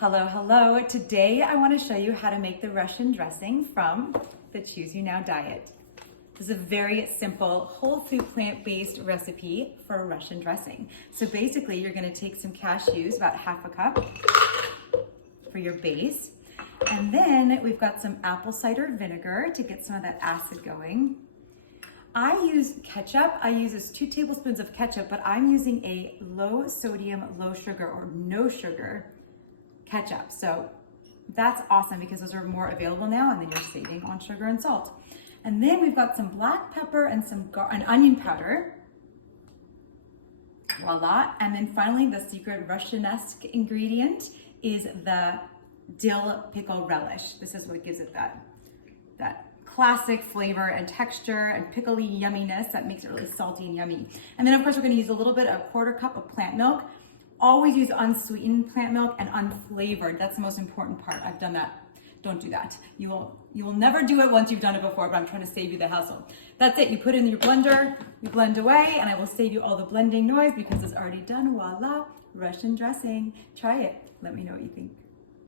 Hello, hello. Today I want to show you how to make the Russian dressing from the Choose You Now diet. This is a very simple whole food plant-based recipe for Russian dressing. So basically you're going to take some cashews, about half a cup for your base. And then we've got some apple cider vinegar to get some of that acid going. I use ketchup. I use this 2 tablespoons of ketchup, but I'm using a low sodium, low sugar or no sugar ketchup. So that's awesome because those are more available now and then you're saving on sugar and salt. And then we've got some black pepper and some onion powder. Voila. And then finally the secret Russianesque ingredient is the dill pickle relish. This is what gives it that classic flavor and texture and pickly yumminess that makes it really salty and yummy. And then of course we're going to use a little bit, a 1/4 cup of plant milk. Always use unsweetened plant milk and unflavored. That's the most important part. I've done that. Don't do that. You will never do it once you've done it before, but I'm trying to save you the hassle. That's it. You put it in your blender, you blend away, and I will save you all the blending noise because it's already done. Voila, Russian dressing. Try it. Let me know what you think.